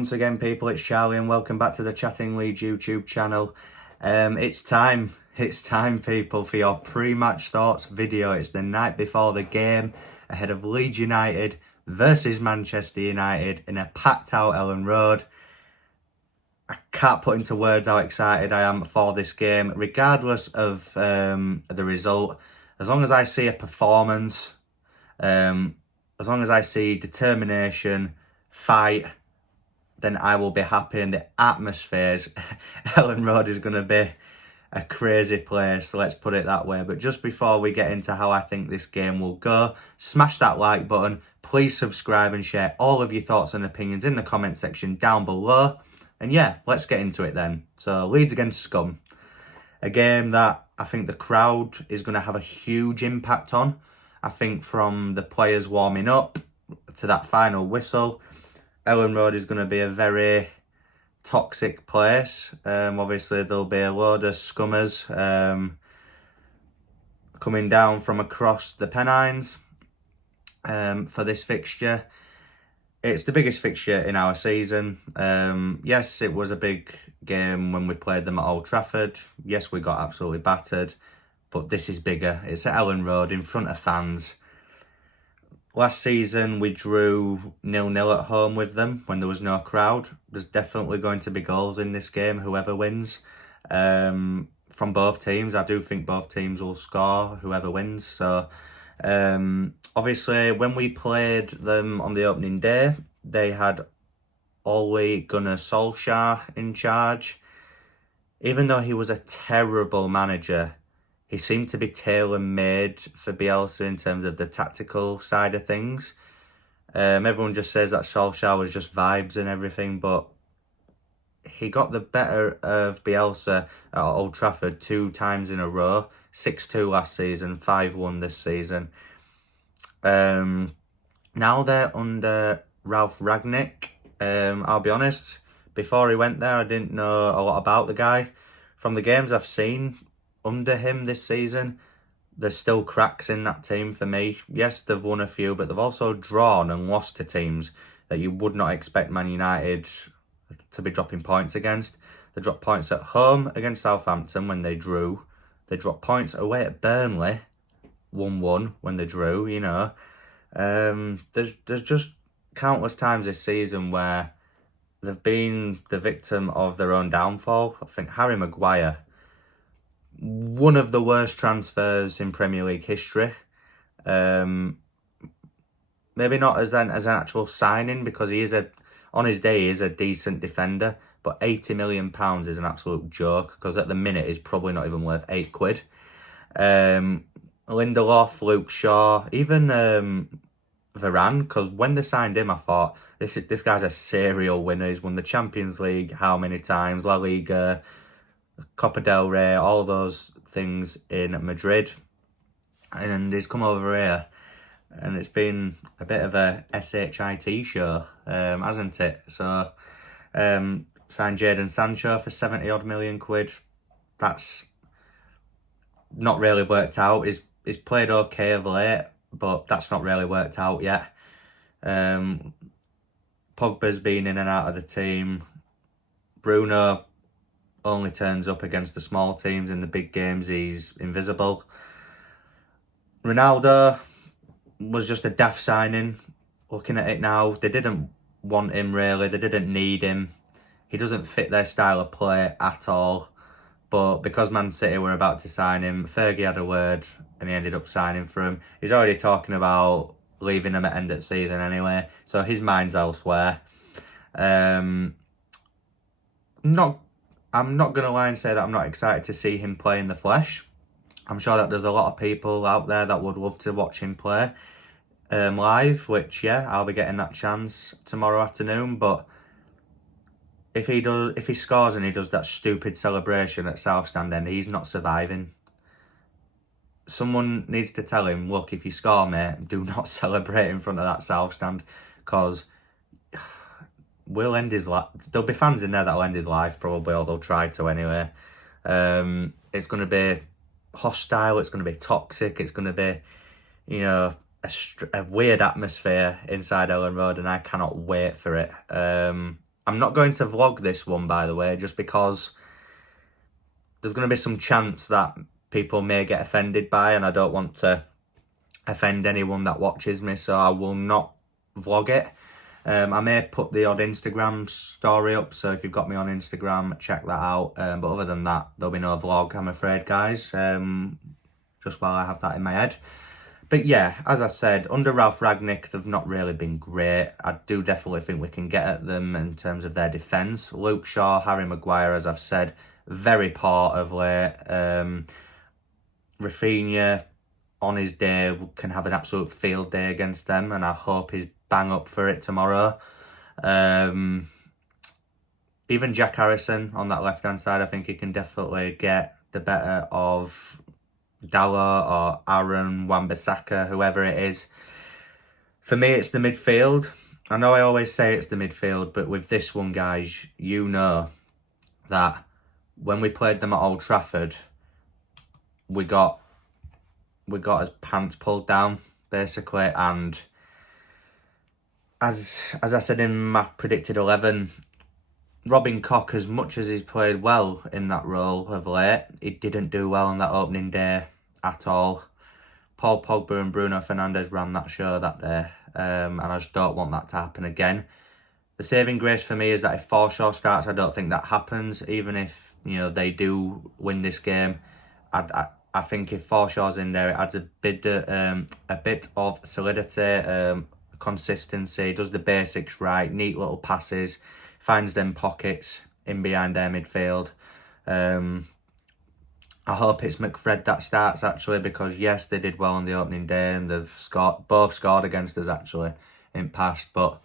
once again, people, it's Charlie and welcome back to the Chatting Leeds YouTube channel. It's time, people, for your pre-match thoughts video. It's the night before the game, ahead of Leeds United versus Manchester United in a packed out Ellen Road. I can't put into words how excited I am for this game, regardless of the result. As long as I see a performance, as long as I see determination, fight, then I will be happy. And the atmospheres, Ellen Road is going to be a crazy place, let's put it that way. But just before we get into how I think this game will go, smash that like button, please subscribe and share all of your thoughts and opinions in the comment section down below. And yeah, let's get into it then. So Leeds against Scum, a game that I think the crowd is going to have a huge impact on. I think from the players warming up to that final whistle, Ellen Road is going to be a very toxic place. Obviously, there'll be a load of scummers coming down from across the Pennines for this fixture. It's the biggest fixture in our season. Yes, it was a big game when we played them at Old Trafford. Yes, we got absolutely battered. But this is bigger. It's at Ellen Road in front of fans. Last season, we drew 0-0 at home with them when there was no crowd. There's definitely going to be goals in this game, whoever wins. From both teams, I do think both teams will score, whoever wins. So, obviously, when we played them on the opening day, they had Ole Gunnar Solskjaer in charge. Even though he was a terrible manager, he seemed to be tailor-made for Bielsa in terms of the tactical side of things. Everyone just says that Solskjaer was just vibes and everything, but he got the better of Bielsa at Old Trafford 2 times in a row. 6-2 last season, 5-1 this season. Now they're under Ralph Ragnick. I'll be honest, before he went there, I didn't know a lot about the guy. From the games I've seen under him this season, there's still cracks in that team for me. Yes, they've won a few, but they've also drawn and lost to teams that you would not expect Man United to be dropping points against. They dropped points at home against Southampton when they drew. They dropped points away at Burnley, 1-1 when they drew, you know. There's just countless times this season where they've been the victim of their own downfall. I think Harry Maguire, one of the worst transfers in Premier League history. Maybe not as an actual signing, because he is on his day he is a decent defender, but £80 million is an absolute joke, because at the minute he's probably not even worth £8. Lindelof, Luke Shaw, even Varane, because when they signed him, I thought this guy's a serial winner. He's won the Champions League how many times, La Liga, Copa del Rey, all those things in Madrid, and he's come over here and it's been a bit of a shit show, hasn't it? So signed Jadon Sancho for 70 odd million quid. That's not really worked out. He's played okay of late, but that's not really worked out yet. Pogba's been in and out of the team. Bruno only turns up against the small teams. In the big games, he's invisible. Ronaldo was just a daft signing. Looking at it now, they didn't want him really. They didn't need him. He doesn't fit their style of play at all. But because Man City were about to sign him, Fergie had a word and he ended up signing for him. He's already talking about leaving him at end of season anyway, so his mind's elsewhere. I'm not going to lie and say that I'm not excited to see him play in the flesh. I'm sure that there's a lot of people out there that would love to watch him play live, which, yeah, I'll be getting that chance tomorrow afternoon. But if he scores and he does that stupid celebration at South Stand End, he's not surviving. Someone needs to tell him, look, if you score, mate, do not celebrate in front of that South Stand, because we'll end his life. There'll be fans in there that'll end his life probably, or they'll try to anyway. It's going to be hostile. It's going to be toxic. It's going to be, you know, a weird atmosphere inside Ellen Road, and I cannot wait for it. I'm I'm not going to vlog this one, by the way, just because there's going to be some chance that people may get offended by, and I don't want to offend anyone that watches me, so I will not vlog it. I may put the odd Instagram story up, so if you've got me on Instagram, check that out. But other than that, there'll be no vlog, I'm afraid, guys, just while I have that in my head. But yeah, as I said, under Ralph Rangnick, they've not really been great. I do definitely think we can get at them in terms of their defence. Luke Shaw, Harry Maguire, as I've said, very poor of late. Rafinha, on his day, can have an absolute field day against them, and I hope he's bang up for it tomorrow. Even Jack Harrison on that left-hand side, I think he can definitely get the better of Dalot or Aaron, Wan-Bissaka, whoever it is. For me, it's the midfield. I know I always say it's the midfield, but with this one, guys, you know that when we played them at Old Trafford, we got his pants pulled down, basically, and as I said in my predicted 11, Robin Koch, as much as he's played well in that role of late, he didn't do well on that opening day at all. Paul Pogba and Bruno Fernandes ran that show that day, and I just don't want that to happen again. The saving grace for me is that if Forshaw starts, I don't think that happens. Even if, you know, they do win this game, I think if Forshaw's in there, it adds a bit of solidity, consistency, does the basics right, neat little passes, finds them pockets in behind their midfield. I hope it's McFred that starts, actually, because yes, they did well on the opening day and they've both scored against us, actually, in past, but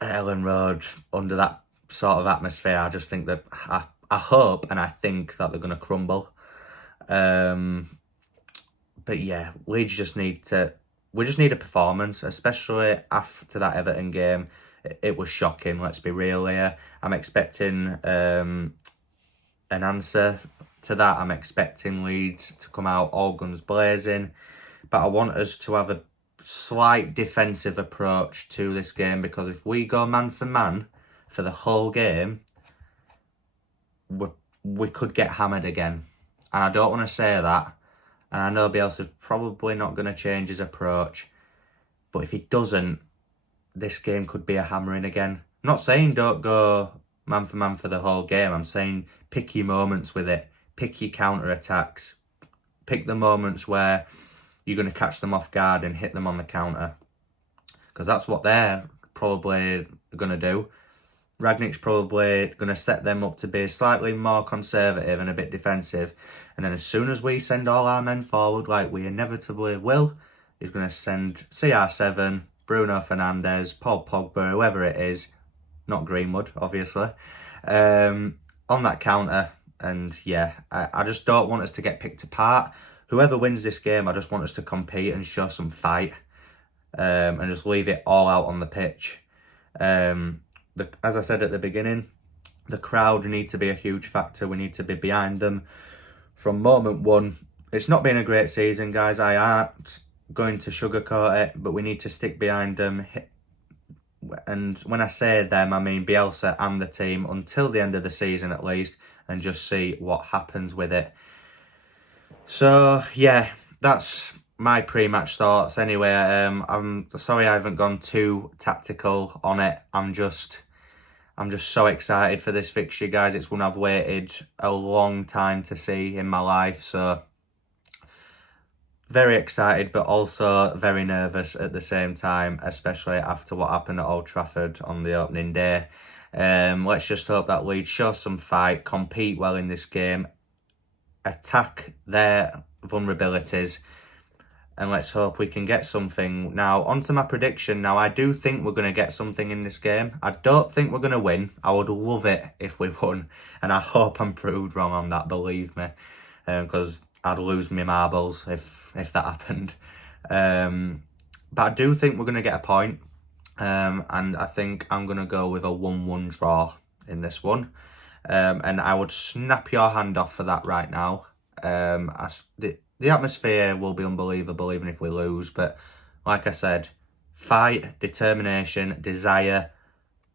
Ellen Road, under that sort of atmosphere, I just think that I hope and I think that they're going to crumble. But yeah, we just need a performance, especially after that Everton game. It was shocking, let's be real here. I'm expecting an answer to that. I'm expecting Leeds to come out all guns blazing, but I want us to have a slight defensive approach to this game, because if we go man for man for the whole game, we could get hammered again. And I don't want to say that, and I know Bielsa's probably not going to change his approach, but if he doesn't, this game could be a hammering again. I'm not saying don't go man for the whole game. I'm saying pick your moments with it. Pick your counter-attacks. Pick the moments where you're going to catch them off guard and hit them on the counter. Because that's what they're probably going to do. Ragnick's probably going to set them up to be slightly more conservative and a bit defensive. And then as soon as we send all our men forward, like we inevitably will, he's going to send CR7, Bruno Fernandes, Paul Pogba, whoever it is, not Greenwood, obviously, on that counter. And yeah, I just don't want us to get picked apart. Whoever wins this game, I just want us to compete and show some fight, and just leave it all out on the pitch. As I said at the beginning, the crowd need to be a huge factor. We need to be behind them from moment one. It's not been a great season, guys. I aren't going to sugarcoat it, but we need to stick behind them. And when I say them, I mean Bielsa and the team until the end of the season at least, and just see what happens with it. So yeah, that's my pre-match thoughts anyway. I'm sorry I haven't gone too tactical on it. I'm just so excited for this fixture, guys. It's one I've waited a long time to see in my life, so very excited, but also very nervous at the same time, especially after what happened at Old Trafford on the opening day. Let's just hope that Leeds show some fight, compete well in this game, attack their vulnerabilities, and let's hope we can get something. Now, onto my prediction. Now, I do think we're going to get something in this game. I don't think we're going to win. I would love it if we won, and I hope I'm proved wrong on that, believe me, because I'd lose my marbles if that happened. But I do think we're going to get a point, and I think I'm going to go with a 1-1 draw in this one. And I would snap your hand off for that right now. The atmosphere will be unbelievable even if we lose. But like I said, fight, determination, desire,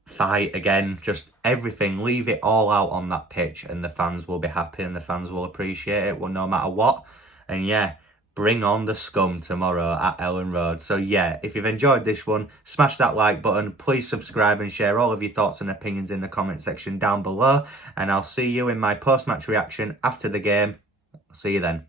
fight again, just everything. Leave it all out on that pitch and the fans will be happy and the fans will appreciate it, well, no matter what. And yeah, bring on the scum tomorrow at Ellen Road. So yeah, if you've enjoyed this one, smash that like button. Please subscribe and share all of your thoughts and opinions in the comment section down below. And I'll see you in my post-match reaction after the game. I'll see you then.